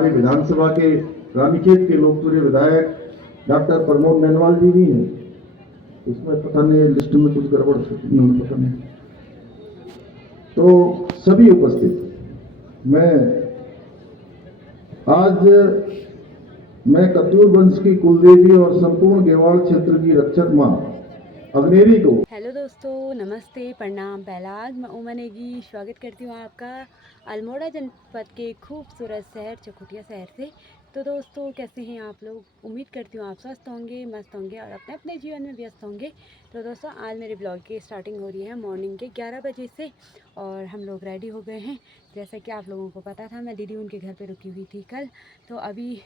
हमारे विधानसभा के रानीखेत के लोकप्रिय विधायक डॉक्टर प्रमोद नैनवाल जी भी हैं। इसमें पता नहीं लिस्ट में कुछ गड़बड़ पता नहीं। तो सभी उपस्थित, मैं कत्यूर वंश की कुलदेवी और संपूर्ण गेवाड़ क्षेत्र की रक्षक मां अग्नेरी को। हेलो दोस्तों, नमस्ते, प्रणाम, पहलाज, मैं उमनेगी स्वागत करती हूँ आपका अल्मोड़ा जनपद के खूबसूरत शहर चकुटिया शहर से। तो दोस्तों, कैसे हैं आप लोग? उम्मीद करती हूँ आप स्वस्थ होंगे, मस्त होंगे और अपने अपने जीवन में व्यस्त होंगे। तो दोस्तों, आज मेरे ब्लॉग की स्टार्टिंग हो रही है मॉर्निंग के 11 बजे से और हम लोग रेडी हो गए हैं। जैसा कि आप लोगों को पता था, मैं दीदी उनके घर पर रुकी हुई थी कल, तो अभी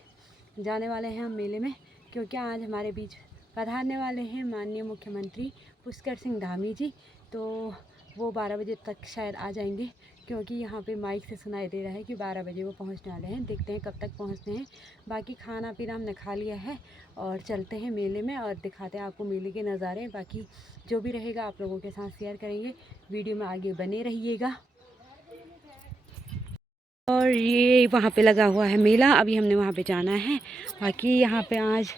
जाने वाले हैं हम मेले में, क्योंकि आज हमारे बीच पधारने वाले हैं माननीय मुख्यमंत्री पुष्कर सिंह धामी जी। तो वो 12 बजे तक शायद आ जाएंगे, क्योंकि यहाँ पे माइक से सुनाई दे रहा है कि 12 बजे वो पहुँचने वाले हैं। देखते हैं कब तक पहुँचते हैं। बाकी खाना पीना हमने खा लिया है और चलते हैं मेले में और दिखाते हैं आपको मेले के नज़ारे। बाकी जो भी रहेगा आप लोगों के साथ शेयर करेंगे। वीडियो में आगे बने रहिएगा। और ये वहाँ पे लगा हुआ है मेला, अभी हमने वहाँ पे जाना है। बाकी यहाँ पे आज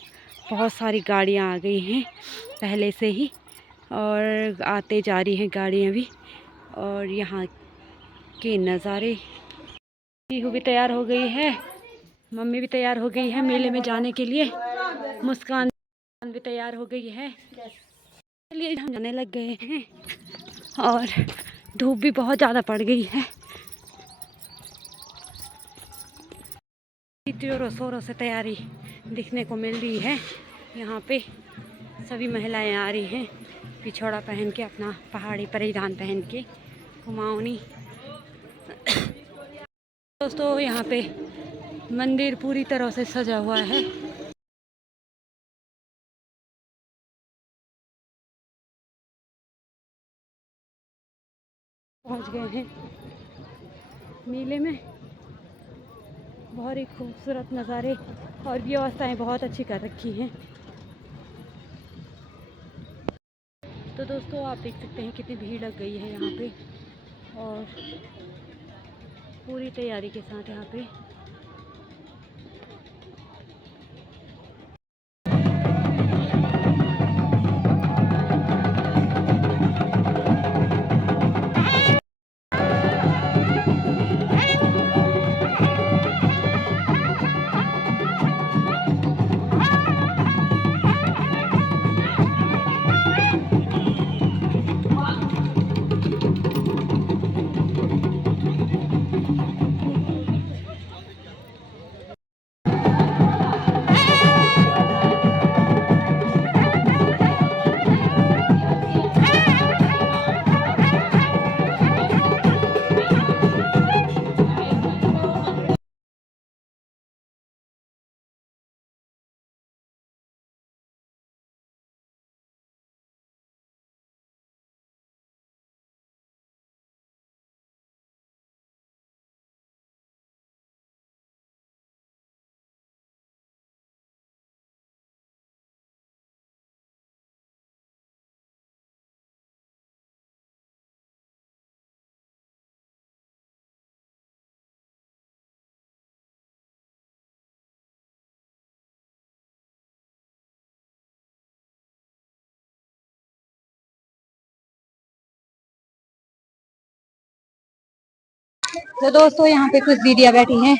बहुत सारी गाड़ियाँ आ गई हैं पहले से ही और आते जा रही हैं गाड़ियाँ भी। और यहाँ के नज़ारे। पीहू भी तैयार हो गई है, मम्मी भी तैयार हो गई है मेले में जाने के लिए, मुस्कान भी तैयार हो गई है। चलिए हम जाने लग गए हैं और धूप भी बहुत ज़्यादा पड़ गई है। जोरों शोरों से तैयारी दिखने को मिल रही है। यहाँ पे सभी महिलाएं आ रही हैं पिछोड़ा पहन के, अपना पहाड़ी परिधान पहन के, कुमाऊनी। दोस्तों, यहाँ पे मंदिर पूरी तरह से सजा हुआ है। पहुँच गए हैं मेले में। बहुत ही खूबसूरत नज़ारे और व्यवस्थाएं बहुत अच्छी कर रखी हैं। तो दोस्तों, आप देख सकते हैं कितनी भीड़ लग गई है यहाँ पे और पूरी तैयारी के साथ यहाँ पे। तो दोस्तों, यहाँ पे कुछ दीदियाँ बैठी हैं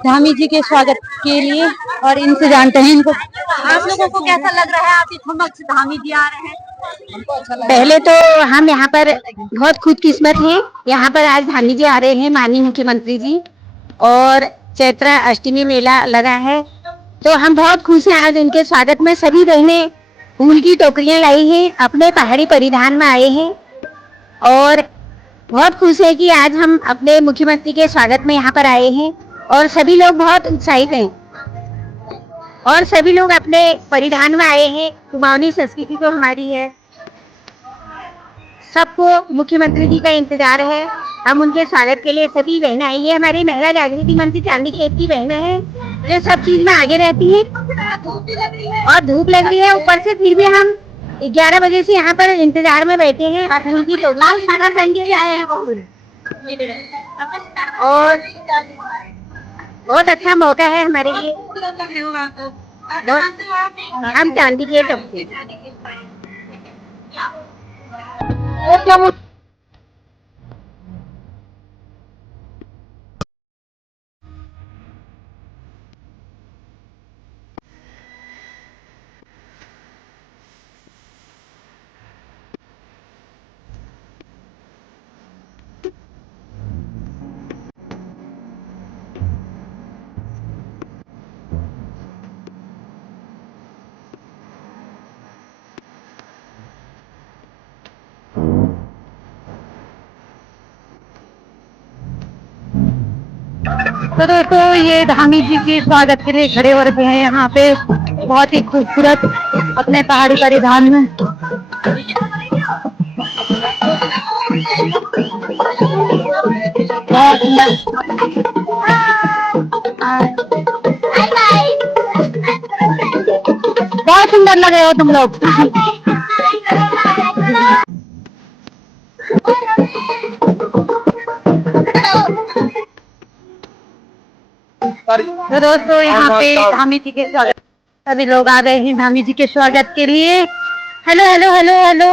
धामी जी के स्वागत के लिए और इनसे जानते हैं इनको। आप लोगों को कैसा लग रहा है? आपके समक्ष धामी जी आ रहे हैं। पहले तो हम यहाँ पर बहुत खुशकिस्मत हैं, यहाँ पर आज धामी जी आ रहे हैं, माननीय मुख्यमंत्री जी, और चैत्रा अष्टमी मेला लगा है तो हम बहुत खुश हैं। आज इनके स्वागत में सभी बहनें फूल की टोकरियां लाई हैं, अपने पहाड़ी परिधान में आए हैं और बहुत खुश है कि आज हम अपने मुख्यमंत्री के स्वागत में यहाँ पर आए हैं और सभी लोग बहुत उत्साहित हैं और सभी लोग अपने परिधान में आए हैं। कुमाऊनी संस्कृति तो हमारी है, सबको मुख्यमंत्री जी का इंतजार है। हम उनके स्वागत के लिए सभी बहनें आई है। हमारी महिला जागृति मंत्री चांदी खेत की बहनें हैं जो सब चीज में आगे रहती हैं और धूप लग रही है ऊपर से, फिर भी हम 11 बजे से यहाँ पर इंतजार में बैठे हैं। और बहुत अच्छा मौका है हमारे लिए। हम चांदी के लोग थे। तो दोस्तों ये धामी जी के स्वागत के लिए खड़े हो रखे हैं यहाँ पे, बहुत ही खूबसूरत अपने पहाड़ी परिधान में। बहुत बहुत सुंदर लग रहे हो तुम लोग। तो दोस्तों यहाँ पे धामी जी के स्वागत, सभी लोग आ गए हैं धामी जी के स्वागत के लिए। Hello hello hello hello.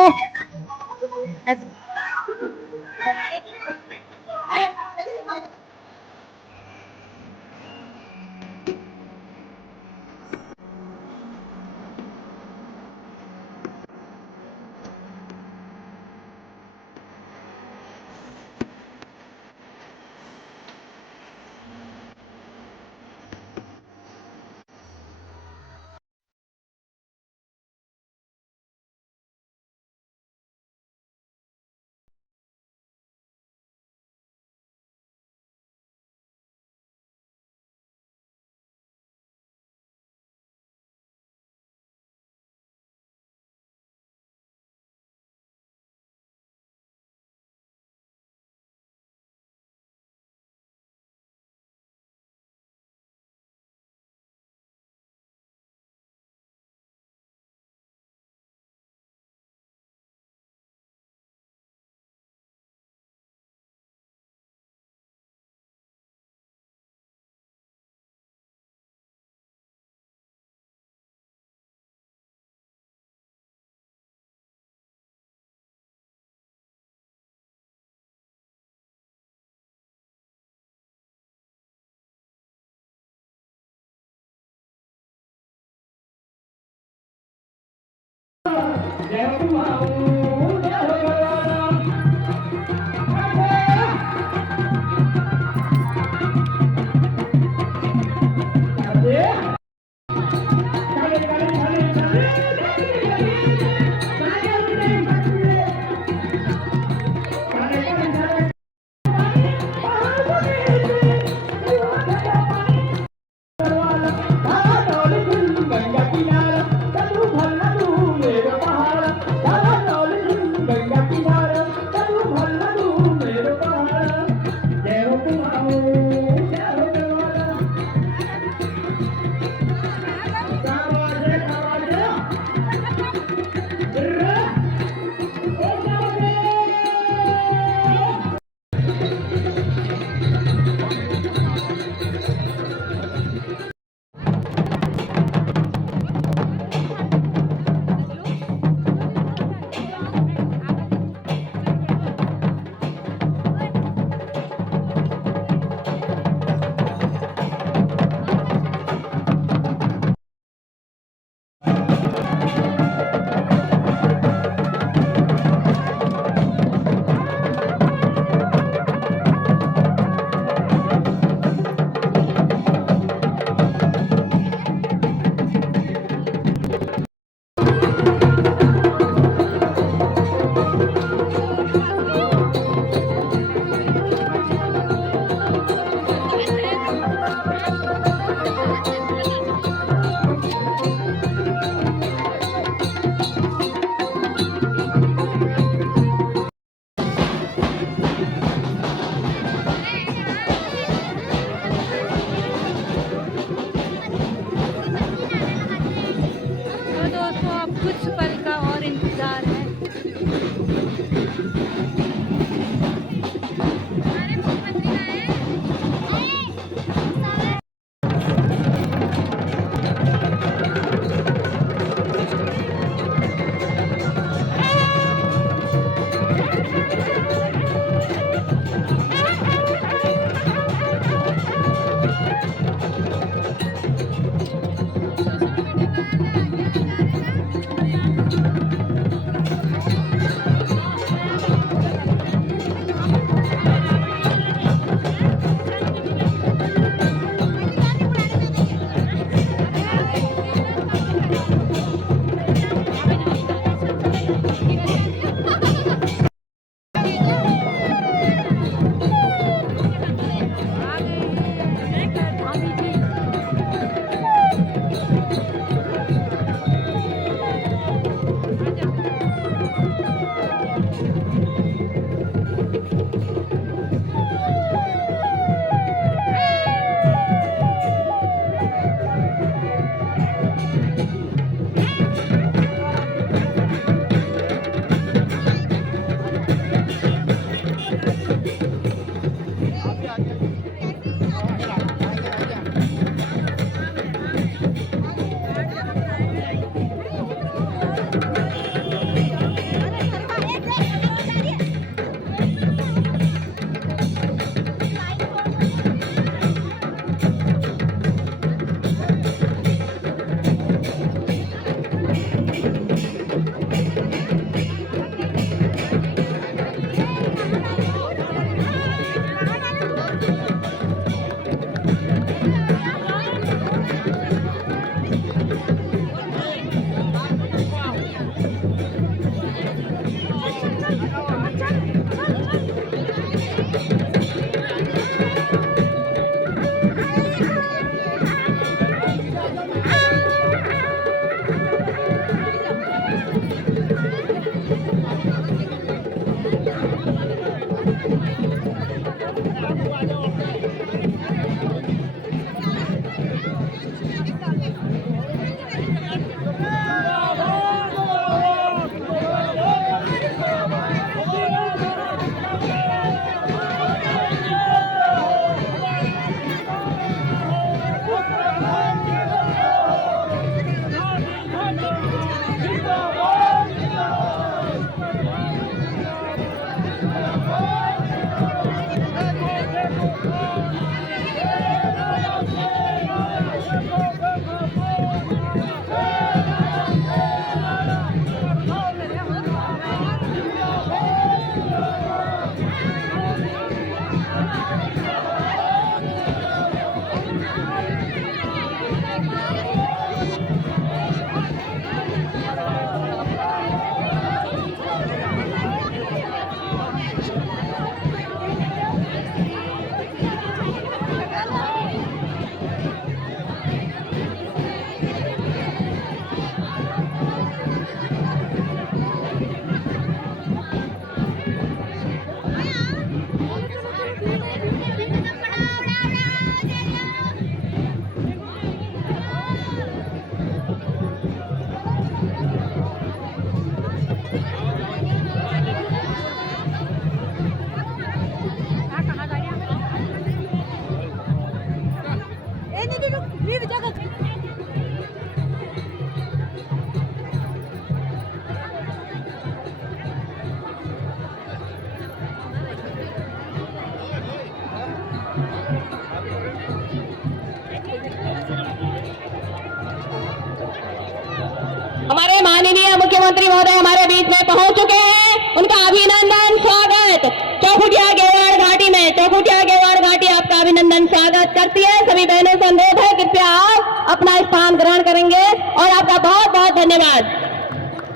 मुख्यमंत्री महोदय हमारे बीच में पहुंच चुके हैं। उनका अभिनंदन स्वागत चौखुटिया गेवाड़ घाटी में, चौखुटिया गेवाड़ घाटी आपका अभिनंदन स्वागत करती है। सभी बहनों से अनुरोध है कृपया आप अपना स्थान ग्रहण करेंगे और आपका बहुत बहुत धन्यवाद।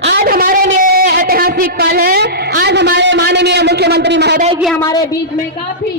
आज हमारे लिए ऐतिहासिक पल है। आज हमारे माननीय मुख्यमंत्री महोदय जी हमारे बीच में काफी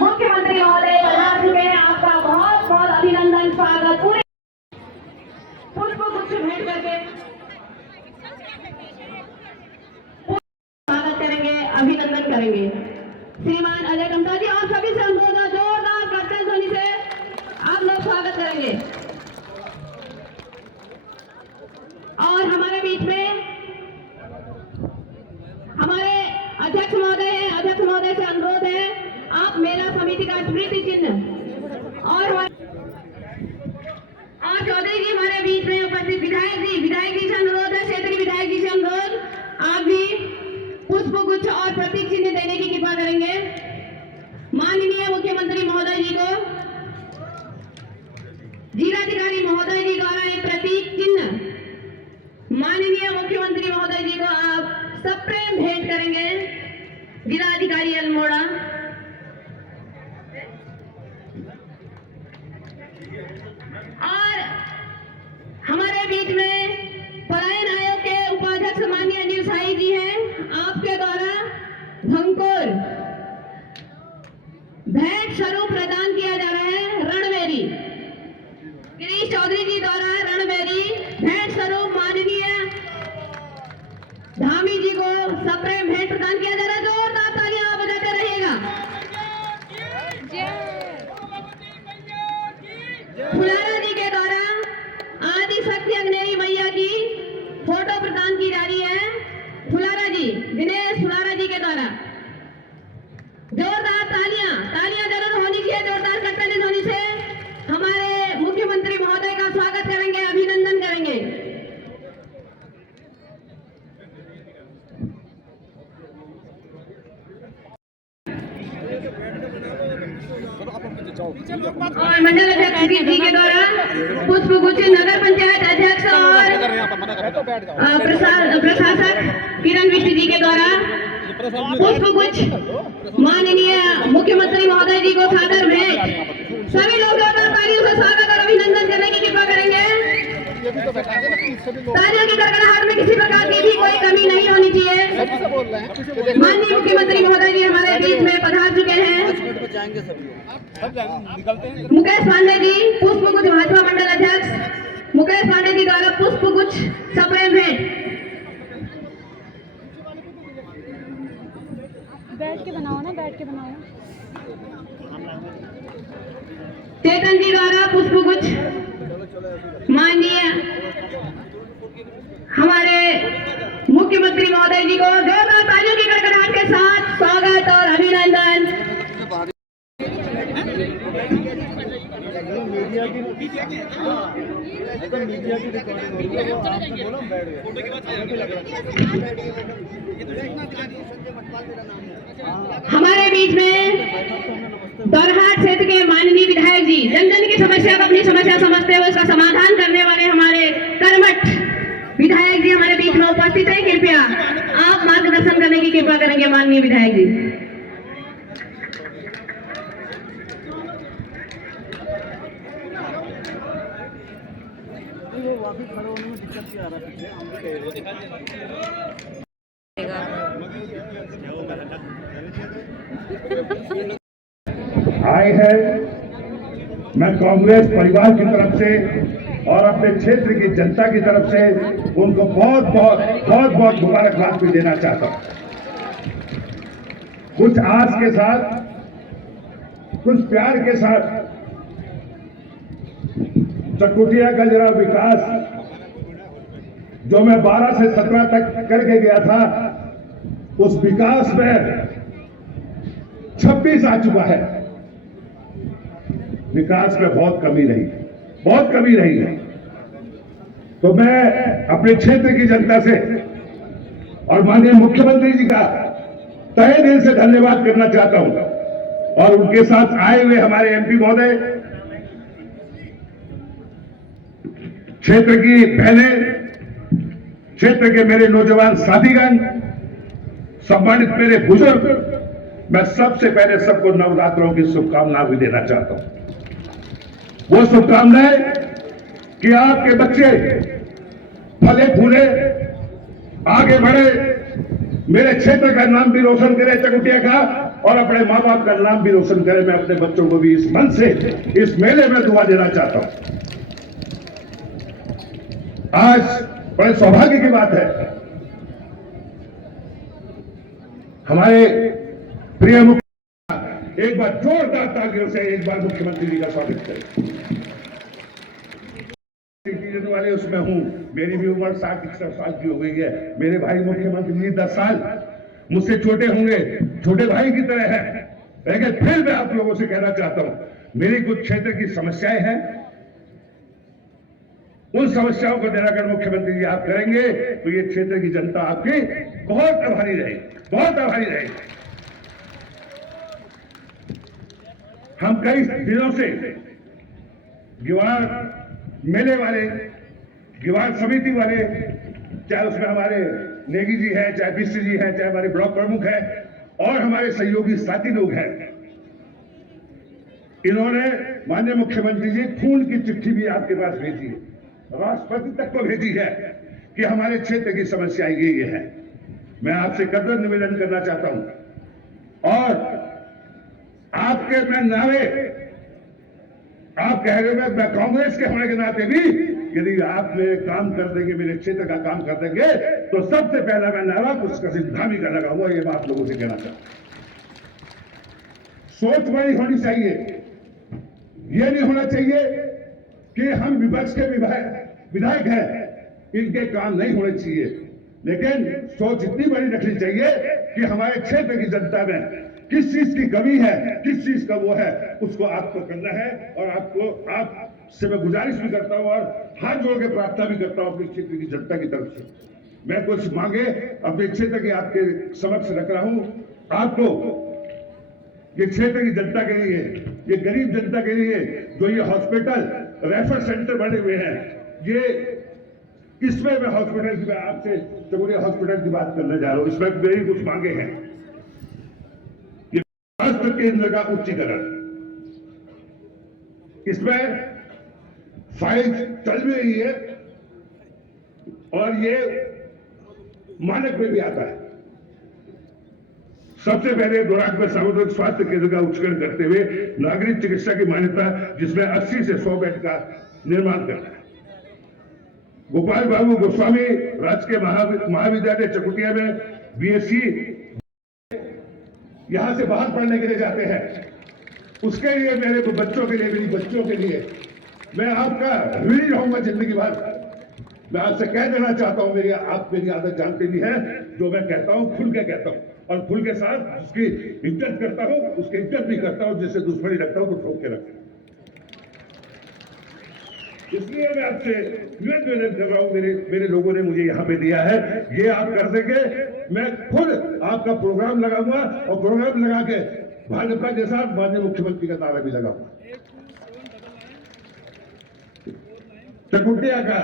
मुख्यमंत्री महोदय पधार चुके हैं। आपका बहुत बहुत अभिनंदन स्वागत। पूरे पुष्प गुच्छ भेंट करके स्वागत करेंगे, अभिनंदन करेंगे श्रीमान अजय टमटा जी। और सभी से अनुरोध है जोरदार करतल ध्वनि से आप लोग स्वागत करेंगे। और हमारे बीच में हमारे अध्यक्ष महोदय हैं। अध्यक्ष महोदय से अनुरोध है आप मेला समिति का स्मृति चिन्ह और चौधरी जी हमारे बीच में उपस्थित विधायक जी से अनुरोध है, क्षेत्रीय विधायक जी से अनुरोध आप भी पुष्प गुच्छ और प्रतीक चिन्ह देने की कृपा करेंगे। माननीय मुख्यमंत्री महोदय जी को जिलाधिकारी महोदय जी द्वारा एक प्रतीक चिन्ह माननीय मुख्यमंत्री महोदय जी को आप सप्रेम भेंट करेंगे। जिलाधिकारी अल्मोड़ा और हमारे बीच में पलायन आयोग के उपाध्यक्ष माननीय अनिल शाही जी हैं। आपके द्वारा भंकोर भेंट स्वरूप प्रदान किया जा रहा है। रणबेरी गिरीश चौधरी जी द्वारा रणबेरी भेंट स्वरूप माननीय धामी जी को सप्रेम भेंट प्रदान किया जा रहा है। जोरदार तालियां बजाते रहिएगा। फुलारा जी के द्वारा आदि शक्ति अग्नेरी मैया की फोटो प्रदान की जा रही है। फुलारा जी, दिनेश फुलारा जी के द्वारा जोरदार तालियां जरूर होनी चाहिए। जोरदार करताली ध्वनि से हमारे मुख्यमंत्री महोदय का स्वागत करेंगे, अभिनंदन करेंगे। और मंडल अध्यक्ष जी के द्वारा पुष्प गुच्छ नगर पंचायत अध्यक्ष और प्रशासक किरण मिश्र जी के द्वारा पुष्प गुच्छ माननीय मुख्यमंत्री महोदय जी को सादर भेंट। सभी लोग तालियों से स्वागत और अभिनंदन करने की कृपा करेंगे। तालियों की गड़गड़ाहट में किसी प्रकार की भी कोई कमी नहीं होनी चाहिए। माननीय मुख्यमंत्री महोदय जी हमारे बीच में पधार चुके हैं। मुकेश पांडे जी पुष्प गुच्छ भाजपा मंडल अध्यक्ष मुकेश पांडे जी द्वारा पुष्प गुच्छ सप्रेम भेंट। बैठ के बनाओ ना, बैठ के बनाओ। चेतन जी द्वारा पुष्प गुच्छ माननीय हमारे मुख्यमंत्री महोदय जी को जोरदार तालियों की गड़गड़ाहट के साथ स्वागत और अभिनंदन। हमारे बीच में दौरहाट क्षेत्र के माननीय विधायक जी जन जन की समस्या को अपनी समस्या समझते हुए उसका समाधान करने वाले हमारे कर्मठ विधायक जी हमारे बीच में उपस्थित हैं। कृपया आप मार्गदर्शन करने की कृपा करेंगे माननीय विधायक जी। आए हैं मैं कांग्रेस परिवार की तरफ से और अपने क्षेत्र की जनता की तरफ से उनको बहुत बहुत मुबारकबाद भी देना चाहता हूं। कुछ आस के साथ, कुछ प्यार के साथ चकुटिया का जरा विकास जो मैं 12 से 17 तक करके गया था, उस विकास में 26 आ चुका है। विकास में बहुत कमी रही है। तो मैं अपने क्षेत्र की जनता से और माननीय मुख्यमंत्री जी का तहे दिल से धन्यवाद करना चाहता हूं और उनके साथ आए हुए हमारे एमपी महोदय, क्षेत्र की बहनें, क्षेत्र के मेरे नौजवान साथीगण, सम्मानित मेरे बुजुर्ग, मैं सबसे पहले सबको नवरात्रों की शुभकामनाएं भी देना चाहता हूं। वो शुभकामनाएं कि आपके बच्चे फले फूले, आगे बढ़े, मेरे क्षेत्र का नाम भी रोशन करे चकुटिया का, और अपने मां बाप का नाम भी रोशन करे। मैं अपने बच्चों को भी इस मन से इस मेले में दुआ देना चाहता हूं। आज बड़े सौभाग्य की बात है, हमारे प्रिय मुख्यमंत्री, एक बार जोरदार तालियों से एक बार मुख्यमंत्री जी का स्वागत करें। वाले उसमें हूं, मेरी भी उम्र 60-61 साल की हो गई है। मेरे भाई मुख्यमंत्री जी 10 साल मुझसे छोटे होंगे, छोटे भाई की तरह है, लेकिन फिर मैं आप लोगों से कहना चाहता हूं, मेरी कुछ क्षेत्र की समस्याएं हैं, उन समस्याओं को निराकरण मुख्यमंत्री जी आप करेंगे तो ये क्षेत्र की जनता आपकी बहुत आभारी रहेगी। हम कई दिनों से गिवाड़ मेले वाले, गिवाड़ समिति वाले, चाहे उसमें हमारे नेगी जी हैं, चाहे बिस्ट्री जी हैं, चाहे हमारे ब्लॉक प्रमुख हैं और हमारे सहयोगी साथी लोग हैं, इन्होंने माननीय मुख्यमंत्री जी खून की चिट्ठी भी आपके पास भेजी है, राष्ट्रपति तक को भेजी है कि हमारे क्षेत्र की समस्याएं ये है। मैं आपसे कदर निवेदन करना चाहता हूं और आपके मैं नारे, आप कह रहे हैं मैं कांग्रेस के होने के नाते भी यदि आप मेरे काम कर देंगे, मेरे क्षेत्र का काम कर देंगे, तो सबसे पहला मैं नारा उसका सिद्धामी का लगा हुआ, ये मैं आप लोगों से कहना चाहता हूं। सोच बड़ी होनी चाहिए, ये नहीं होना चाहिए कि हम विपक्ष के विधायक हैं, इनके काम नहीं होने चाहिए, लेकिन सोच इतनी बड़ी रखनी चाहिए कि हमारे क्षेत्र की जनता में किस चीज की कमी है, किस चीज का वो है, उसको आपको करना है। और आपसे मैं गुजारिश भी करता हूं और हाथ जोड़ के प्रार्थना भी करता हूं अपने क्षेत्र की जनता की तरफ से, मैं कुछ मांगे अपने क्षेत्र के आपके समक्ष रख रहा हूं। आपको ये क्षेत्र की जनता के लिए, ये गरीब जनता के लिए जो ये हॉस्पिटल रेफर सेंटर बने हुए हैं, ये इसमें मैं हॉस्पिटल की आपसे चकोरिया हॉस्पिटल की बात करने जा रहा हूं। इसमें मेरी कुछ मांगे हैं। ये स्वास्थ्य केंद्र का उच्चीकरण, इसमें फाइल चल भी रही है और ये मानक में भी आता है। सबसे पहले दोराक में सामुदायिक स्वास्थ्य केंद्र का उच्चीकरण करते हुए नागरिक चिकित्सा की मान्यता, जिसमें 80 से 100 बेड का निर्माण करना है। गोपाल बाबू गोस्वामी राजकीय महाविद्यालय चकुटिया में बीएससी यहां से बाहर पढ़ने के लिए जाते हैं, उसके लिए मेरे बच्चों के लिए, मेरी बच्चों के लिए मैं आपका ऋणी रहूंगा जिंदगी भर। मैं आपसे कह देना चाहता हूं, आप मेरी आदत जानते भी हैं, जो मैं कहता हूं खुल के कहता हूं, और खुल के साथ जिसकी इज्जत करता हूं उसकी इज्जत भी करता हूं, जिससे दुश्मनी रखता हूं तो ठोक के रखता हूं। इसलिए मैं आपसे निवेदन कर रहा हूं, मेरे लोगों ने मुझे यहां पे दिया है, ये आप कर देंगे, मैं खुद आपका प्रोग्राम लगाऊंगा और प्रोग्राम लगा के भाजपा के साथ माननीय मुख्यमंत्री का नारा भी लगाऊंगा। चकुटिया का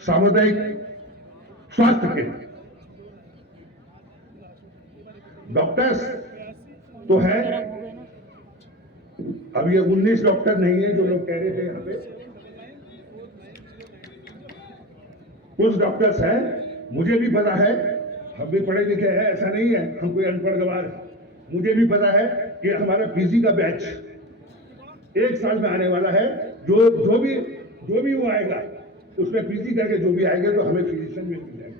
सामुदायिक स्वास्थ्य केंद्र, डॉक्टर्स तो है, अब ये 19 डॉक्टर नहीं है जो लोग कह रहे थे यहां पे, कुछ डॉक्टर्स हैं, मुझे भी पता है, हम भी पढ़े लिखे हैं, ऐसा नहीं है हम कोई अनपढ़ गवार। मुझे भी पता है कि हमारा पीजी का बैच 1 साल में आने वाला है, जो भी वो आएगा उसमें पीजी करके जो भी आएंगे तो हमें फिजिशियन में मिल जाएंगे।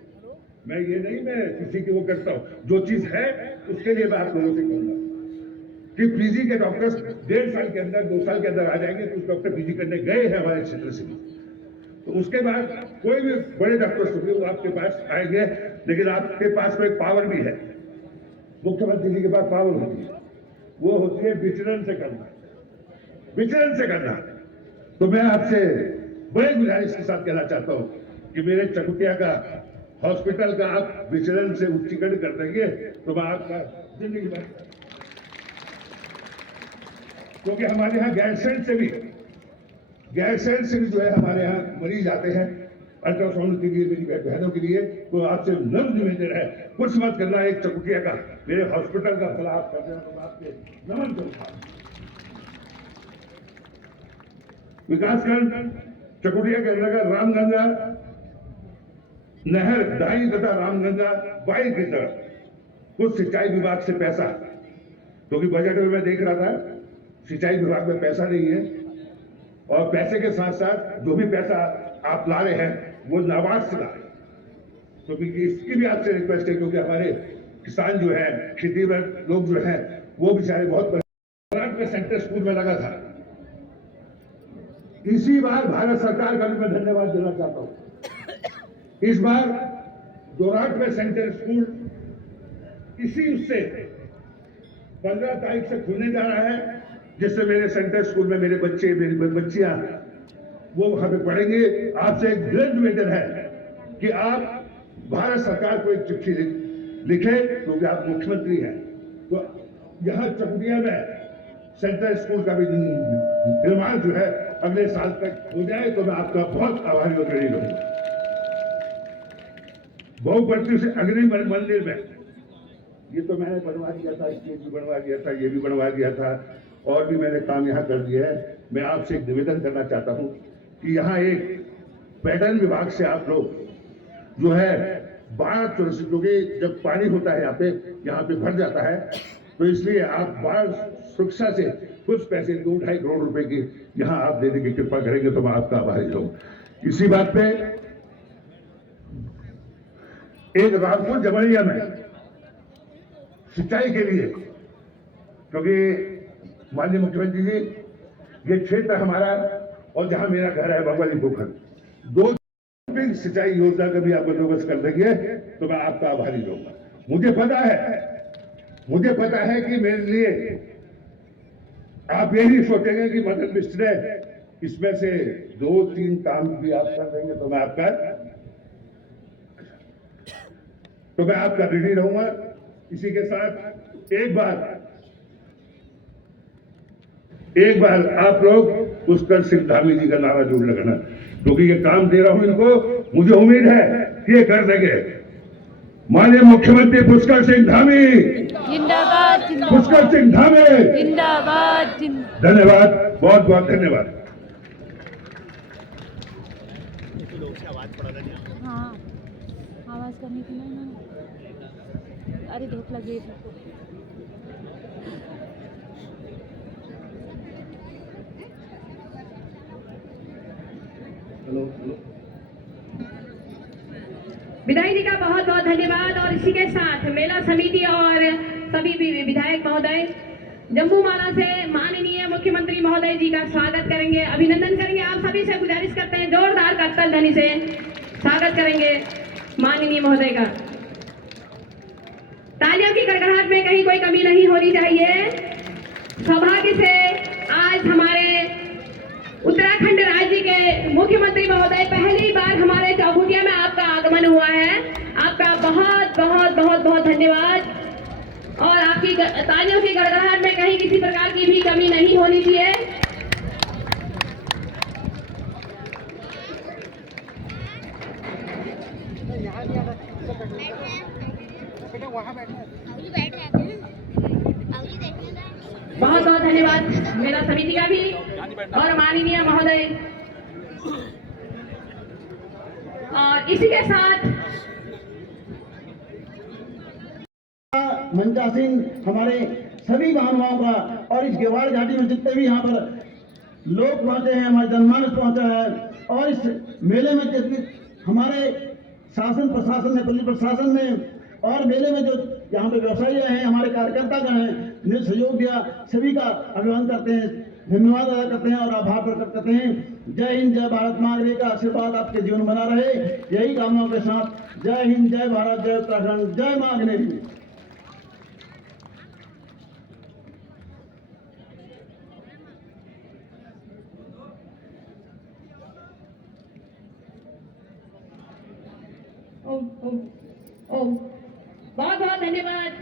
मैं ये नहीं मैं किसी की वो करता हूं, जो चीज है उसके लिए मैं आप लोगों से कहूंगा कि पीजी के डॉक्टर्स 1.5 साल के अंदर 2 साल के अंदर आ जाएंगे। कुछ डॉक्टर पीजी करने गए हैं हमारे क्षेत्र से, तो उसके बाद कोई भी बड़े डॉक्टर्स होंगे वो आपके पास आएंगे, लेकिन आपके पास में एक पावर भी है, मुख्यमंत्री जी के पास पावर होती है, वो होती है विचरण से करना। तो मैं आपसे बड़े गुजारिश के साथ कहना चाहता हूं कि मेरे चकुटिया का हॉस्पिटल का आप विचरण से उच्चीकरण कर देंगे तो मैं आपका जिंदगी भर, क्योंकि हमारे यहाँ गैरसैंड से भी जो है हमारे यहाँ मरीज आते हैं अल्ट्रासाउंड के लिए, मेरी बहनों के लिए। तो आपसे नम्र निवेदन है, कुछ मत करना, एक चकुटिया का मेरे हॉस्पिटल का सलाह कर देना, तो आपके नमन करूंगा। विकासखंड चकुटिया के अंतर्गत रामगंगा नहर दाई तथा रामगंगा बाई की तरफ कुछ सिंचाई विभाग से पैसा, क्योंकि बजट में मैं देख रहा था सिंचाई विभाग में पैसा नहीं है, और पैसे के साथ साथ जो भी पैसा आप ला रहे हैं वो नाबार्ड से ला रहे हैं। तो इसकी भी आपसे रिक्वेस्ट है, क्योंकि हमारे किसान जो है, खेती में लोग जो है वो बेचारे बहुत में सेंटर स्कूल में लगा था। इसी बार भारत सरकार का भी मैं धन्यवाद देना चाहता हूं। इस बार दोराट में सेंटर स्कूल इसी उससे 15 तारीख से खुलने जा रहा है, जिससे मेरे सेंटर स्कूल में मेरे बच्चे, मेरी बच्चियां वो वहां पे पढ़ेंगे। आपसे एक दृढ़ निवेदन है कि आप भारत सरकार को एक चिट्ठी लिखे, क्योंकि आप मुख्यमंत्री हैं। तो यहां चकुटिया में सेंटर स्कूल का भी निर्माण जो है अगले साल तक हो जाए, तो मैं आपका बहुत आभारी और ऋणी रहूंगा। बहुपंथी से अग्नि मंदिर में ये तो मैंने बनवा दिया था, स्टेज भी बनवा दिया था, ये भी बनवा दिया था, और भी मैंने काम यहाँ कर दिया है। मैं आपसे एक निवेदन करना चाहता हूँ कि यहाँ एक पैटर्न विभाग से आप लोग जो है बाढ़, क्योंकि जब पानी होता है यहाँ पे भर जाता है, तो इसलिए आप बाढ़ सुरक्षा से कुछ पैसे 2-2.5 करोड़ रुपए की यहाँ आप देने की कृपा करेंगे, तो मैं आपका आभारी रहूं। इसी बात पे एक रामपुर जमरिया में सिंचाई के लिए, क्योंकि माननीय मुख्यमंत्री जी ये क्षेत्र हमारा और जहां मेरा घर है भगवानी पोखर, 2 सिंचाई योजना का भी आप बंदोबस्त कर देंगे तो मैं आपका आभारी रहूंगा। मुझे पता है कि मेरे लिए आप यही सोचेंगे कि मदन मिश्र ने इसमें से 2-3 काम भी आप कर देंगे तो मैं आपका ऋणी रहूंगा। इसी के साथ एक बार एक बार आप लोग पुष्कर सिंह धामी जी का नारा जरूर लगाना, क्योंकि ये काम दे रहा हूं इनको, मुझे उम्मीद है कि ये कर देंगे। माननीय मुख्यमंत्री पुष्कर सिंह धामी जिंदाबाद पुष्कर सिंह धामी जिंदाबाद धन्यवाद, बहुत बहुत धन्यवाद। हाँ आवाज करने की ना, अरे धूप लगी थी। विधायक जी का बहुत बहुत धन्यवाद। और इसी के साथ मेला समिति और सभी भी विधायक महोदय जम्मू माला से माननीय मुख्यमंत्री महोदय जी का स्वागत करेंगे, अभिनंदन करेंगे। आप सभी से गुजारिश करते हैं जोरदार करतल ध्वनि से स्वागत करेंगे माननीय महोदय का। तालियों की गड़गड़ाहट में कहीं कोई कमी नहीं होनी चाहिए। सौभाग्य से आज हमारे उत्तराखंड राज्य के मुख्यमंत्री महोदय पहली बार हमारे चौखुटिया में आपका आगमन हुआ है। आपका बहुत बहुत बहुत बहुत धन्यवाद। और आपकी तालियों की गड़गड़ाहट में कहीं किसी प्रकार की भी कमी नहीं होनी चाहिए। बहुत बहुत धन्यवाद मेरा समिति का भी और माननीय महोदय। और इसी के साथ मंचा सिंह, हमारे सभी महानुभावों का, और इस गेवाड़ घाटी में जितने भी यहाँ पर लोग पहुंचे हैं, हमारे जनमानस पहुंचा है, और इस मेले में जितने हमारे शासन प्रशासन ने, पुलिस प्रशासन ने, और मेले में जो यहाँ पे व्यवसायी हैं, हमारे कार्यकर्ता गण हैं, ने सहयोग दिया, सभी का अभिनंदन करते हैं, धन्यवाद अदा करते हैं और आभार प्रकट करते हैं। जय हिंद, जय भारत। माँ अग्नि का आशीर्वाद आपके जीवन बना रहे, यही कामनाओं के साथ जय हिंद, जय भारत, जय उत्तराखंड, जय माँ अग्नि। बहुत बहुत धन्यवाद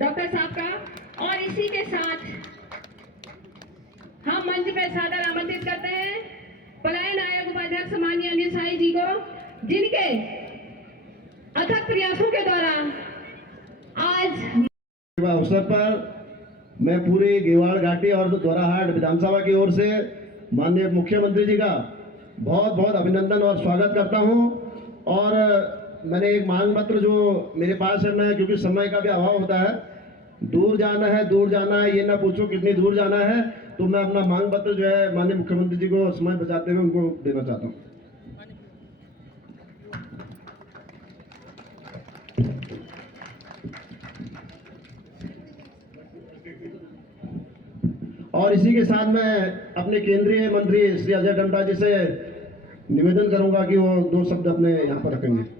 डॉक्टर साहब का। और इसी के साथ हम मंच पे सादर आमंत्रित करते हैं पलायन आयोग उपाध्यक्ष माननीय अनिल साई जी को, जिनके अथक प्रयासों के द्वारा आज अवसर पर मैं पूरे गेवाड़ घाटी और दोराहाट विधानसभा की ओर से माननीय मुख्यमंत्री जी का बहुत बहुत अभिनंदन और स्वागत करता हूं। और मैंने एक मांग पत्र जो मेरे पास है, मैं क्योंकि समय का भी अभाव होता है, दूर जाना है, ये ना पूछो कितनी दूर जाना है, तो मैं अपना मांग पत्र जो है माननीय मुख्यमंत्री जी को समय बचाते हुए उनको देना चाहता हूँ। और इसी के साथ मैं अपने केंद्रीय मंत्री श्री अजय टंडा जी से निवेदन करूंगा कि वो दो शब्द अपने यहाँ पर रखेंगे।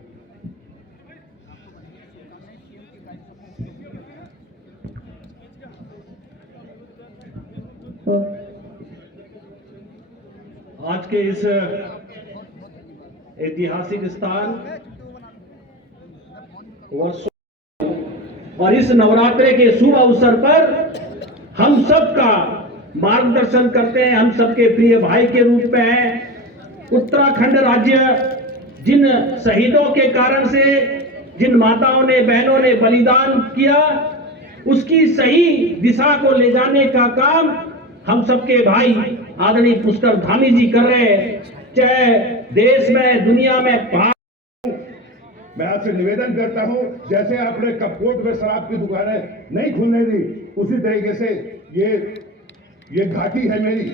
आज के इस ऐतिहासिक स्थान और इस नवरात्रे के शुभ अवसर पर हम सबका मार्गदर्शन करते हैं, हम सबके प्रिय भाई के रूप में हैं। उत्तराखंड राज्य जिन शहीदों के कारण से, जिन माताओं ने, बहनों ने बलिदान किया, उसकी सही दिशा को ले जाने का काम हम सबके भाई आदरणीय पुष्कर धामी जी कर रहे हैं। चाहे देश में, दुनिया में। मैं आपसे निवेदन करता हूं, जैसे आपने कपकोट में शराब की दुकानें नहीं खुलने दी, उसी तरीके से ये घाटी है मेरी,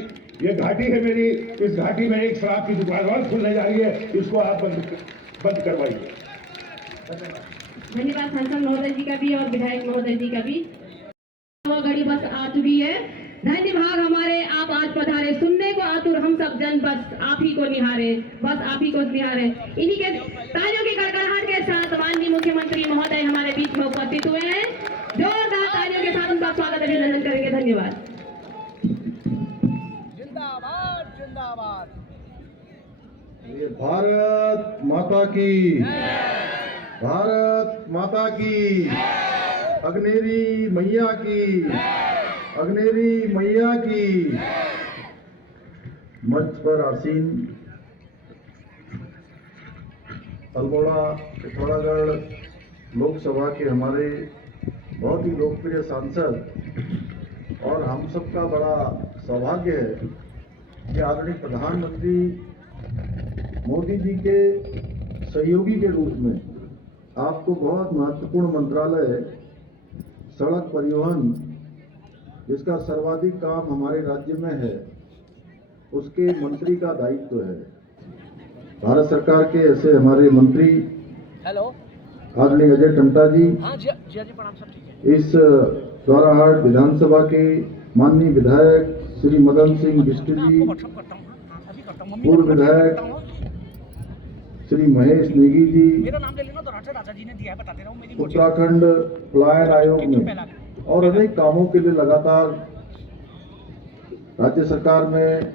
ये घाटी है मेरी, इस घाटी में एक शराब की दुकान और खुलने जा रही है, इसको आप बंद करवाइए। धन्यवाद सांसद महोदय जी का भी और विधायक महोदय जी का भी। घड़ी बस आ चुकी है। धन्य भाग हमारे, आप आज पधारे, सुनने को आतुर हम सब जन, बस आप ही को निहारे, बस आप ही को निहारे। इन्हीं के तालियों की गड़गड़ाहट के साथ माननीय मुख्यमंत्री महोदय हमारे बीच में उपस्थित हुए हैं। जोरदार तालियों के साथ उनका स्वागत अभिनंदन करेंगे। धन्यवाद। जिंदाबाद जिंदाबाद। भारत माता की, भारत माता की, अग्नेरी मैया की, अग्नेरी मैया की। मंच पर आसीन अल्मोड़ा पिथौरागढ़ लोकसभा के हमारे बहुत ही लोकप्रिय सांसद और हम सबका बड़ा सौभाग्य है कि आदरणीय प्रधानमंत्री मोदी जी के सहयोगी के रूप में आपको बहुत महत्वपूर्ण मंत्रालय सड़क परिवहन जिसका सर्वाधिक काम हमारे राज्य में है उसके मंत्री का दायित्व है। भारत सरकार के ऐसे हमारे मंत्री हेलो आदरणीय अजय टमटा जी, हाँ जी जी प्रणाम सब ठीक है। इस द्वाराहाट विधानसभा के माननीय विधायक श्री मदन सिंह बिष्ट जी, व्हाट्सएप करता हूँ, हाँ, अभी करता हूँ। पूर्व विधायक श्री महेश नेगी जी, मेरा नाम ले लेना तो राजा जी ने दिया है, बताते रहो मेरी उत्तराखंड पलायन आयोग में और अनेक कामों के लिए लगातार राज्य सरकार में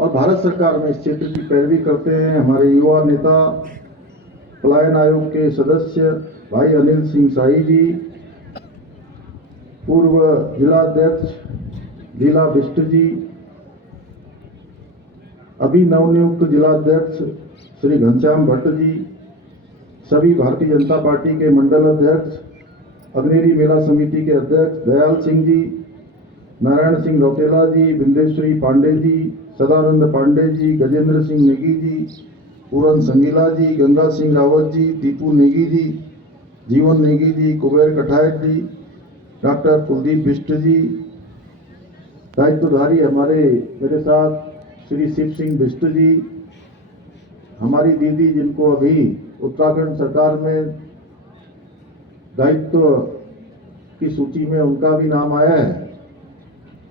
और भारत सरकार में इस क्षेत्र की पैरवी करते हैं हमारे युवा नेता पलायन आयोग के सदस्य भाई अनिल सिंह शाही जी, पूर्व जिलाध्यक्ष जिला बिष्ट जी, अभी नवनियुक्त जिलाध्यक्ष श्री घनश्याम भट्ट जी, सभी भारतीय जनता पार्टी के मंडल अध्यक्ष, अग्नेरी मेला समिति के अध्यक्ष दयाल सिंह जी, नारायण सिंह रौतेला जी, बिंदेश्वरी पांडे जी, सदानंद पांडे जी, गजेंद्र सिंह नेगी जी, पूरन संगीला जी, गंगा सिंह रावत जी, दीपू नेगी जी, जीवन नेगी जी, कुबेर कठायत जी, डॉक्टर कुलदीप बिष्ट जी, दायित्वधारी हमारे मेरे साथ श्री शिव सिंह बिष्ट जी, हमारी दीदी जिनको अभी उत्तराखंड सरकार में दायित्व की सूची में उनका भी नाम आया है,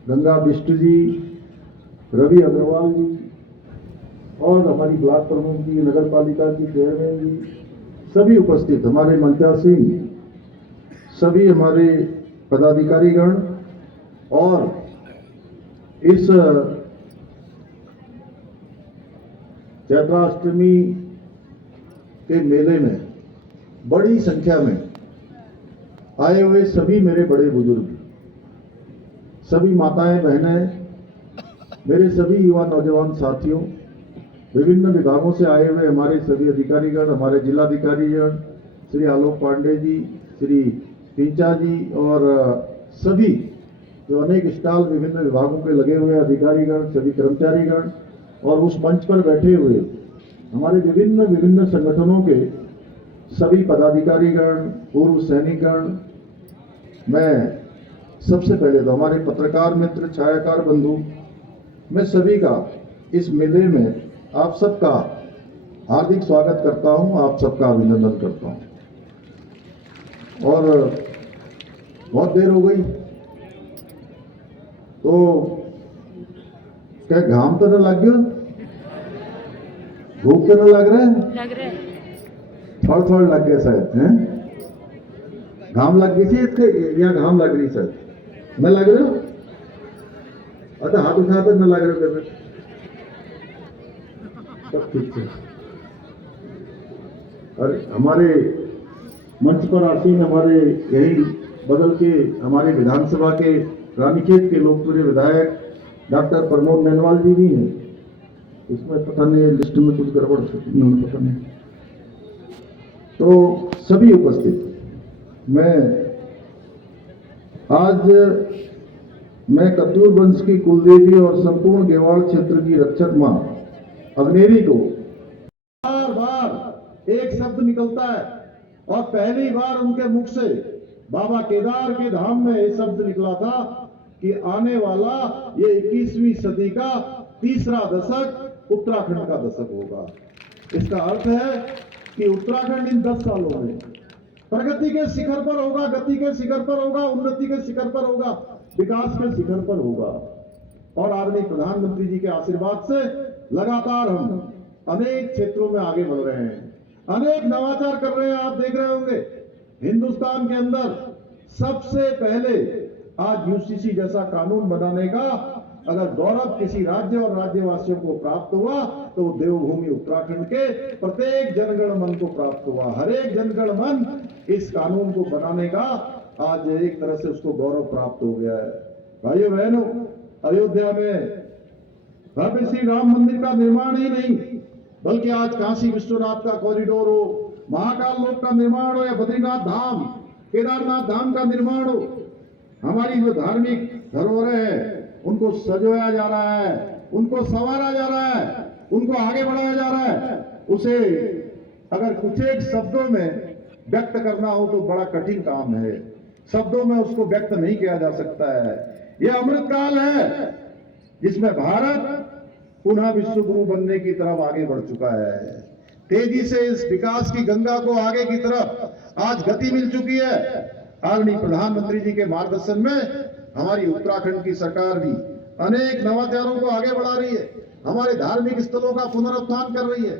गंगा बिष्ट जी, रवि अग्रवाल जी और हमारी ब्लॉक प्रमुख जी, नगर पालिका की चेयरमैन जी, सभी उपस्थित हमारे मंचासीन सभी हमारे पदाधिकारीगण और इस चैत्राष्टमी के मेले में बड़ी संख्या में आए हुए सभी मेरे बड़े बुजुर्ग, सभी माताएं बहनें, मेरे सभी युवा नौजवान साथियों, विभिन्न विभागों से आए हुए हमारे सभी अधिकारीगण, हमारे जिलाधिकारीगण श्री आलोक पांडे जी, श्री पिंचा जी और सभी जो अनेक स्टॉल विभिन्न विभागों के लगे हुए अधिकारीगण, सभी कर्मचारीगण और उस मंच पर बैठे हुए हमारे विभिन्न विभिन्न संगठनों के सभी पदाधिकारीगण, पूर्व सैनिकगण, मैं सबसे पहले तो हमारे पत्रकार मित्र, छायाकार बंधु, मैं सभी का इस मेले में आप सबका हार्दिक स्वागत करता हूं, आप सबका अभिनंदन करता हूं। और बहुत देर हो गई तो क्या घाम तो न लग गया, भूख तो न लग रहा है, थोड़ा थोड़ा लग गया शायद हैं, घाम लग गई थी या घाम लग रही शायद न लग रहे हो, अच्छा हाथ उठा कर न लग रहे हो, सब ठीक है। और हमारे मंच पर आसीन हमारे यही बगल के हमारे विधानसभा के रानीखेत के लोकप्रिय विधायक डॉक्टर प्रमोद नैनवाल जी भी हैं, इसमें पता नहीं लिस्ट में कुछ गड़बड़ उन्होंने पता नहीं, तो सभी उपस्थित। मैं कत्यूर वंश की कुलदेवी और संपूर्ण गेवाड़ क्षेत्र की रक्षक मां अग्नेरी को बार बार एक शब्द निकलता है और पहली बार उनके मुख से बाबा केदार के धाम में ये शब्द निकला था कि आने वाला ये 21वीं सदी का तीसरा दशक उत्तराखंड का दशक होगा। इसका अर्थ है कि उत्तराखंड इन 10 सालों में प्रगति के शिखर पर होगा, गति के शिखर पर होगा, उन्नति के शिखर पर होगा, विकास के शिखर पर होगा। और आदरणीय प्रधानमंत्री जी के आशीर्वाद से लगातार हम अनेक क्षेत्रों में आगे बढ़ रहे हैं, अनेक नवाचार कर रहे हैं। आप देख रहे होंगे हिंदुस्तान के अंदर सबसे पहले आज यूसीसी जैसा कानून बनाने का अगर गौरव किसी राज्य और राज्यवासियों को प्राप्त हुआ तो देवभूमि उत्तराखंड के प्रत्येक जनगण मन को प्राप्त हुआ। हर एक जनगण मन इस कानून को बनाने का आज एक तरह से उसको गौरव प्राप्त हो गया है। भाइयों बहनों, अयोध्या में भव्य श्री राम मंदिर का निर्माण ही नहीं, बल्कि आज काशी विश्वनाथ का कॉरिडोर हो, महाकाल लोक का निर्माण हो, या बद्रीनाथ धाम, केदारनाथ धाम का निर्माण हो, हमारी जो धार्मिक धरोहरें हैं उनको सजोया जा रहा है, उनको संवारा जा रहा है, उनको आगे बढ़ाया जा रहा है। उसे अगर कुछ एक शब्दों में व्यक्त करना हो तो बड़ा कठिन काम है, शब्दों में उसको व्यक्त नहीं किया जा सकता है। यह अमृत काल है जिसमें भारत पुनः विश्व गुरु बनने की तरफ आगे बढ़ चुका है। तेजी से इस विकास की गंगा को आगे की तरफ आज गति मिल चुकी है। आदरणीय प्रधानमंत्री जी के मार्गदर्शन में हमारी उत्तराखंड की सरकार भी अनेक नवाचारों को आगे बढ़ा रही है, हमारे धार्मिक स्थलों का पुनरुत्थान कर रही है,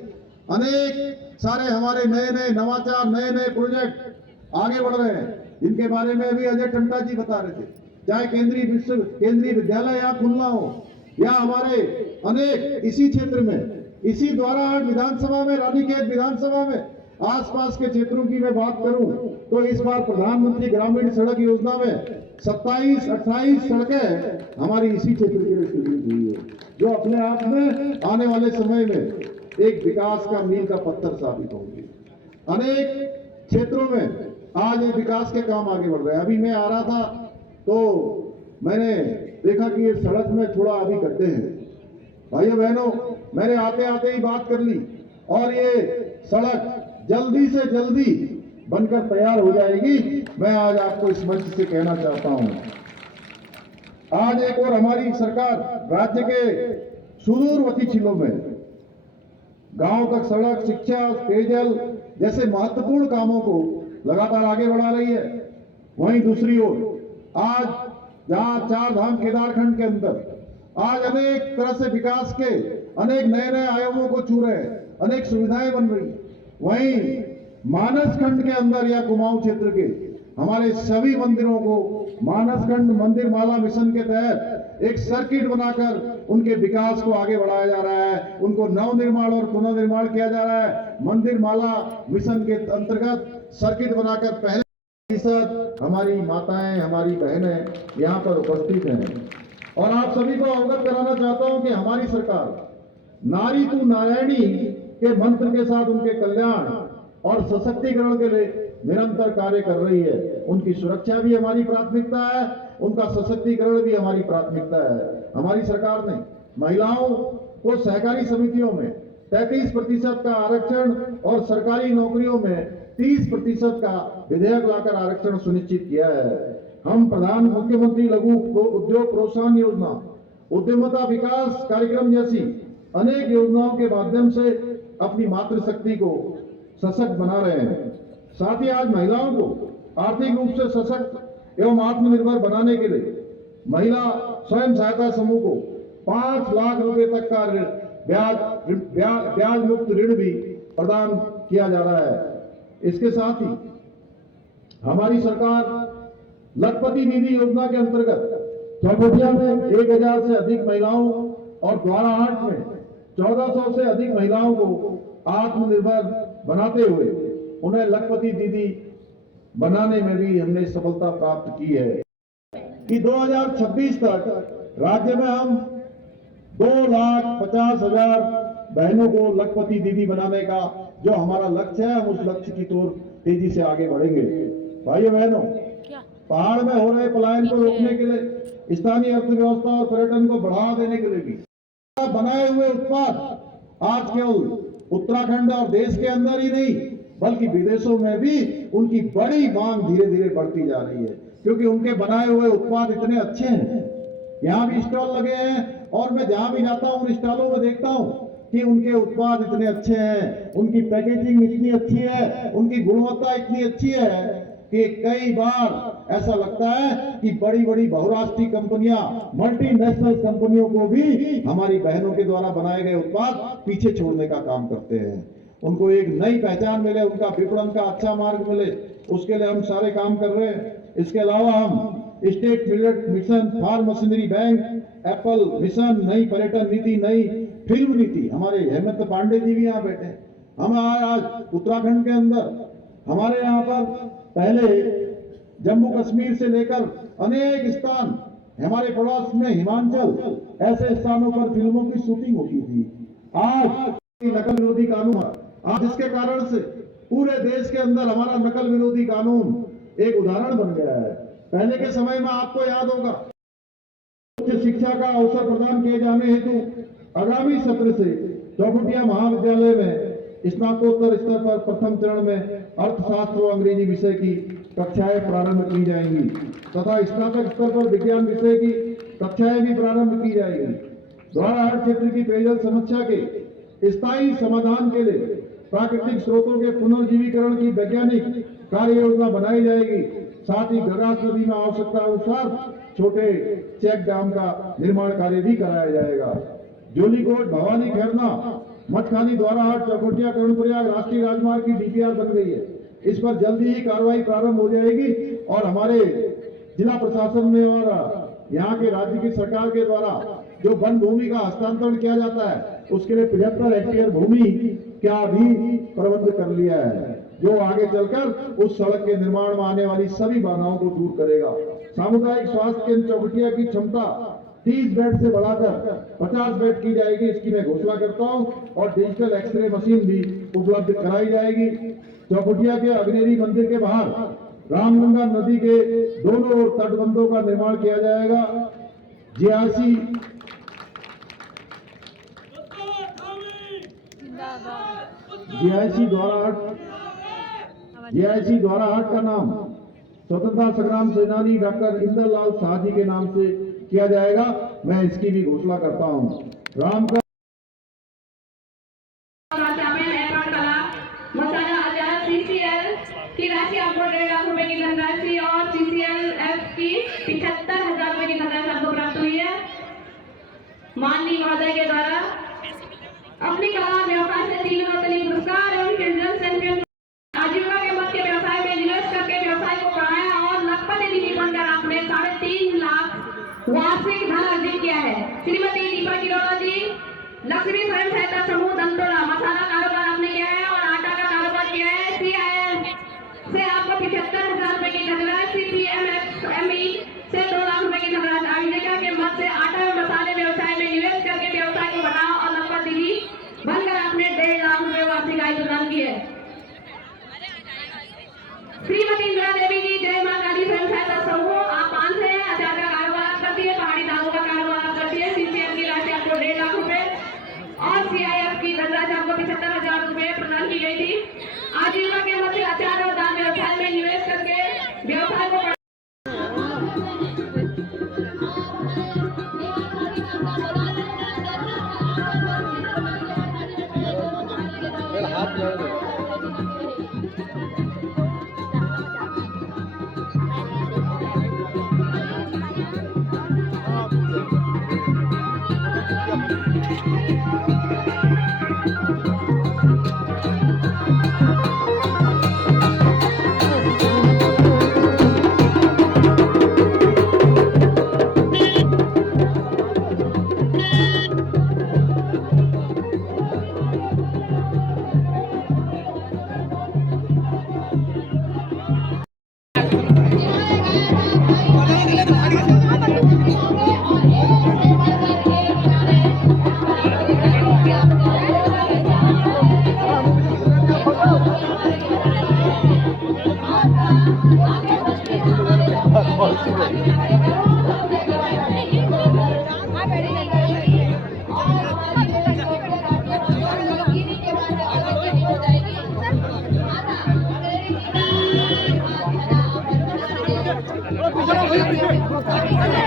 अनेक सारे हमारे नए नए नवाचार, नए नए प्रोजेक्ट आगे बढ़ रहे हैं, जिनके बारे में अभी अजय टंडा जी बता रहे थे। चाहे केंद्रीय विद्यालय यहाँ खुलना हो, या हमारे अनेक इसी क्षेत्र में, इसी द्वारा विधानसभा में, रानीखेत विधानसभा में आसपास के क्षेत्रों की मैं बात करूं तो इस बार प्रधानमंत्री ग्रामीण सड़क योजना में 27-28 सड़कें हमारी इसी क्षेत्र के लिए शुरू हुई है, जो अपने आप में आने वाले समय में एक विकास का मील का पत्थर साबित होंगी। अनेक क्षेत्रों में आज ये विकास के काम आगे बढ़ रहे हैं। अभी मैं आ रहा था तो मैंने देखा कि ये सड़क में थोड़ा अभी गड्ढे हैं। भाइयों बहनों, मैंने आते आते ही बात कर ली और ये सड़क जल्दी से जल्दी बनकर तैयार हो जाएगी। मैं आज आपको इस मंच से कहना चाहता हूं, आज एक और हमारी सरकार राज्य के सुदूरवर्ती जिलों में गांव तक सड़क, शिक्षा, पेयजल जैसे महत्वपूर्ण कामों को लगातार आगे बढ़ा रही है। वहीं दूसरी ओर आज जहां चार धाम केदारखंड के अंदर आज अनेक तरह से विकास के अनेक नए नए आयामों को छू रहे हैं, अनेक सुविधाएं बन रही है, वहीं मानस खंड के अंदर या कुमाऊं क्षेत्र के हमारे सभी मंदिरों को मानस खंड मंदिर माला मिशन के तहत एक सर्किट बनाकर उनके विकास को आगे बढ़ाया जा रहा है, उनको नव निर्माण और पुनर्निर्माण किया जा रहा है। मंदिर माला मिशन के अंतर्गत सर्किट बनाकर पहले हमारी माताएं, हमारी बहनें यहाँ पर उपस्थित हैं और आप सभी को अवगत कराना चाहता हूं कि हमारी सरकार नारी तू नारायणी के मंत्र के साथ उनके कल्याण और सशक्तिकरण के लिए निरंतर कार्य कर रही है। उनकी सुरक्षा भी हमारी प्राथमिकता है, उनका सशक्तिकरण भी हमारी प्राथमिकता है। हमारी सरकार ने महिलाओं को सहकारी समितियों में 33% का आरक्षण और सरकारी नौकरियों में 30% का विधेयक लाकर आरक्षण सुनिश्चित किया है। हम प्रधान मुख्यमंत्री लघु उद्योग प्रोत्साहन योजना, उद्यमता विकास कार्यक्रम जैसी अनेक योजनाओं के माध्यम से अपनी मातृशक्ति को सशक्त बना रहे हैं। साथ ही आज महिलाओं को आर्थिक रूप से सशक्त एवं आत्मनिर्भर बनाने के लिए महिला स्वयं सहायता समूह को 5 लाख रुपए तक का ब्याज मुक्त ऋण भी प्रदान किया जा रहा है। इसके साथ ही हमारी सरकार लखपति निधि योजना के अंतर्गत चौखुटिया में 1000 से अधिक महिलाओं और द्वाराहाट में 1400 से अधिक महिलाओं को आत्मनिर्भर बनाते हुए उन्हें लखपति दीदी बनाने में भी हमने सफलता प्राप्त की है कि 2026 तक राज्य में हम 2,50,000 बहनों को लखपति दीदी बनाने का जो हमारा लक्ष्य है, हम उस लक्ष्य की ओर तेजी से आगे बढ़ेंगे। भाइयों बहनों, पहाड़ में हो रहे पलायन को रोकने के लिए, स्थानीय अर्थव्यवस्था और पर्यटन को बढ़ावा देने के लिए भी बनाए हुए उत्पाद आज केवल उत्तराखंड और देश के अंदर ही नहीं बल्कि विदेशों में भी उनकी बड़ी मांग धीरे धीरे बढ़ती जा रही है, क्योंकि उनके बनाए हुए उत्पाद इतने अच्छे हैं। यहाँ भी स्टॉल लगे हैं और मैं जहां भी जाता हूं उन स्टॉलों में देखता हूं कि उनके उत्पाद इतने अच्छे हैं, उनकी पैकेजिंग इतनी अच्छी है, उनकी गुणवत्ता इतनी अच्छी है कि कई बार ऐसा लगता है कि बड़ी बड़ी बहुराष्ट्रीय कंपनियां, मल्टीनेशनल कंपनियों को भी हमारी बहनों के द्वारा बनाए गए उत्पाद पीछे छोड़ने का काम करते हैं। उनको एक नई पहचान मिले, उनका विपणन का अच्छा मार्ग मिले, उसके लिए हम सारे काम कर रहे हैं। इसके अलावा हम state millet mission, farm machinery bank, apple mission, नई पर्यटन नीति, नई फिल्म नीति, हमारे हेमंत पांडे जी भी यहाँ बैठे हैं। हम आज उत्तराखंड के अंदर हमारे यहाँ पर पहले जम्मू कश्मीर से लेकर अनेक स्थान, हमारे पड़ोस में हिमाचल, ऐसे स्थानों पर फिल्मों की शूटिंग होती थी। आज नकल विरोधी कानून, आज इसके कारण से पूरे देश के अंदर हमारा नकल विरोधी कानून एक उदाहरण बन गया है। पहले के समय में आपको याद होगा, उच्च शिक्षा का अवसर प्रदान किए जाने हेतु आगामी सत्र से चौखुटिया महाविद्यालय में स्नातकोत्तर स्तर पर प्रथम चरण में अर्थशास्त्र व अंग्रेजी विषय की कक्षाएं प्रारंभ की जाएंगी तथा स्नातक स्तर पर विज्ञान विषय की कक्षाएं भी प्रारंभ की जाएंगी। द्वाराहाट क्षेत्र की पेयजल समस्या के स्थायी समाधान के लिए प्राकृतिक स्रोतों के पुनर्जीवीकरण की वैज्ञानिक कार्य योजना बनाई जाएगी। साथ ही गंगा नदी में आवश्यकता अनुसार छोटे चेक डैम का निर्माण कार्य भी कराया जाएगा। जोलीकोट, भवानी, खैरना, मटखानी, द्वाराहाट, चौखुटिया, कर्णप्रयाग राष्ट्रीय राजमार्ग की डीपीआर बन गई है। इस पर जल्दी ही कार्रवाई प्रारंभ हो जाएगी और हमारे जिला प्रशासन में और यहाँ के राज्य की सरकार के द्वारा जो वन भूमि का हस्तांतरण किया जाता है उसके लिए 75 हेक्टेयर भूमि का भी प्रबंध कर लिया है, जो आगे चलकर उस सड़क के निर्माण में आने वाली सभी बाधाओं को दूर करेगा। सामुदायिक स्वास्थ्य केंद्र चौखुटिया की क्षमता 30 बेड से बढ़ाकर 50 बेड की जाएगी, इसकी मैं घोषणा करता हूं। और डिजिटल एक्सरे मशीन भी उपलब्ध कराई जाएगी। चौखुटिया के अग्नेरी मंदिर के बाहर रामगंगा नदी के दोनों ओर तटबंधों का निर्माण किया जाएगा। जीआईसी द्वाराहाट का नाम स्वतंत्रता संग्राम सेनानी डॉक्टर इंदरलाल शाह जी के नाम से किया जाएगा। मैं इसकी भी घोषणा करता हूं। राम का की राशि आपको 1.5 लाख रुपए की धनराशि और CCLF की 75,000 रुपए की धनराशि आपको प्राप्त हुई है। माननीय महोदय के द्वारा अपनी कला व्यवसाय से 3 नौकरी पुरस्कार एवं चिल्ड्रन चैंपियन आजीविका के मत के व्यवसाय में निवेश करके व्यवसाय को बढ़ाया और लखपति दीदी बनकर आपने 3.5 लाख वार्षिक धन अर्जित किया है। श्रीमती दीपा किरोड़ा जी, लक्ष्मी स्वयं सहायता समूह दंतोला, मसाला कारोबार आपने किया है और आटा का कारोबार किया है। CIL से आपको 75,000 रुपए की धनराशि, PMFME से 2 लाख रुपए की धनराशि, आजीविका के मत से आटा और मसाले व्यवसाय में निवेश करके व्यवसाय को बढ़ाओ और लखपति दीदी बनकर आपने 1.5 लाख रुपए वार्षिक आय प्रदान की है। श्रीमती इंदिरा देवी जी, जय मां काली स्वयं सहायता समूह, आप 5 हैं, अचार का कारोबार करती है, पहाड़ी दालों का कारोबार करती है। CCL की राशि आपको 1.5 लाख रुपए और CIF की धनराशि आपको 75,000 रुपए प्रदान की गई थी। आजीविका के मत से अचार और दाल व्यवसाय में निवेश करके व्यवसाय को Thank you.